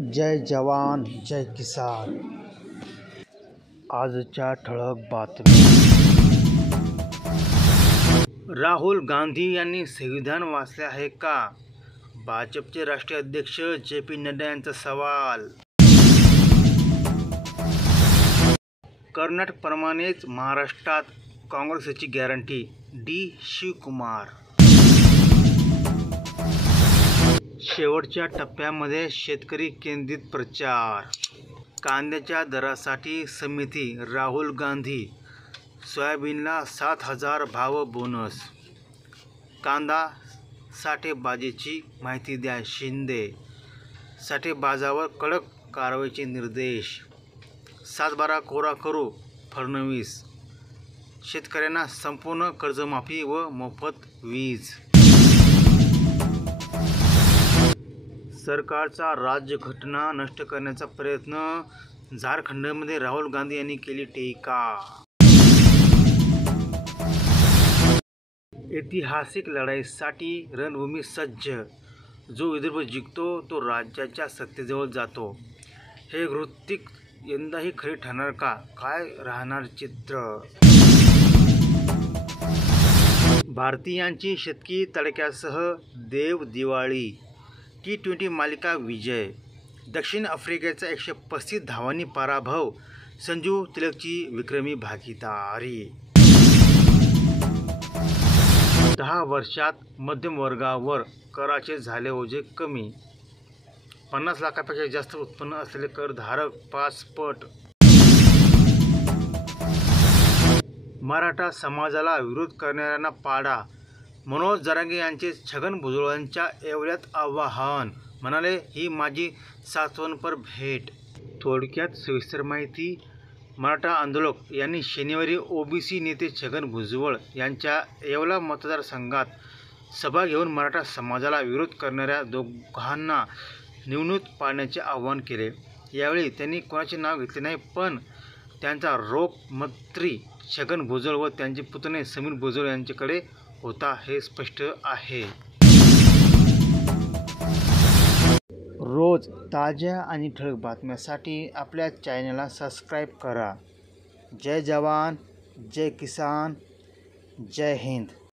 जय जवान जय किसान। आजच्या ठळक बातम्या। राहुल गांधी यांनी संविधान वाचले आहे का? भाजपचे राष्ट्रीय अध्यक्ष जे.पी. नड्डा यांचा सवाल। कर्नाटकप्रमाणेच महाराष्ट्रात काँग्रेसची गॅरंटी, डी. शिवकुमार। शेवटच्या टप्प्यामध्ये शेतकरी केंद्रित प्रचार। कांद्याच्या दरासाठी समिती, राहुल गांधी। सोयाबीनला 7,000 भाव बोनस। कांदा साठेबाजीची माहिती द्या, शिंदे। साठेबाजावर कडक कारवाईचे निर्देश। 7/12 कोरा करू, फडणवीस। शेतकऱ्यांना संपूर्ण कर्जमाफी व मोफत वीज। सरकारचा राज्यघटना नष्ट करण्याचा प्रयत्न, झारखंडमध्ये राहुल गांधी यांनी केली टीका। ऐतिहासिक लढाईसाठी रणभूमी सज्ज, जो विदर्भ जिंकतो तो राज्याच्या सत्तेजवळ जातो। हे हृतिक यंदाही खरे ठरणार का? काय राहणार चित्र? भारतीयांची शतकी तडक्यासह देव दिवाळी। T20 मालिका विजय। दक्षिण आफ्रिकेचा 135 धावांनी पराभव, संजू तिलकची विक्रमी भागीदारी। 10 वर्षात मध्यमवर्गावर कराचे झाले ओझे कमी, 50 लाखापेक्षा जास्त उत्पन्न असलेले करधारक 5 पट। मराठा समाजाला विरोध करणाऱ्यांना पाडा, मनोज जरांगे यांचे छगन भुजबळांच्या येवल्यात आवाहन, म्हणाले ही माझी सासवणपर भेट। थोडक्यात सविस्तर माहिती। मराठा आंदोलक यांनी शनिवारी ओबीसी नेते छगन भुजबळ यांच्या येवला मतदारसंघात सभा घेऊन मराठा समाजाला विरोध करणाऱ्या दोघांना निवडणूक पाडण्याचे आवाहन केले। यावेळी त्यांनी कोणाचे नाव घेतले नाही, पण त्यांचा रोख मंत्री छगन भुजबळ व त्यांचे पुतणे समीर भुजबळ यांच्याकडे होता हे स्पष्ट आहे। रोज ताज्या आणि ठळक बातम्यांसाठी आपल्या चॅनलला सबस्क्राईब करा। जय जवान जय किसान, जय हिंद।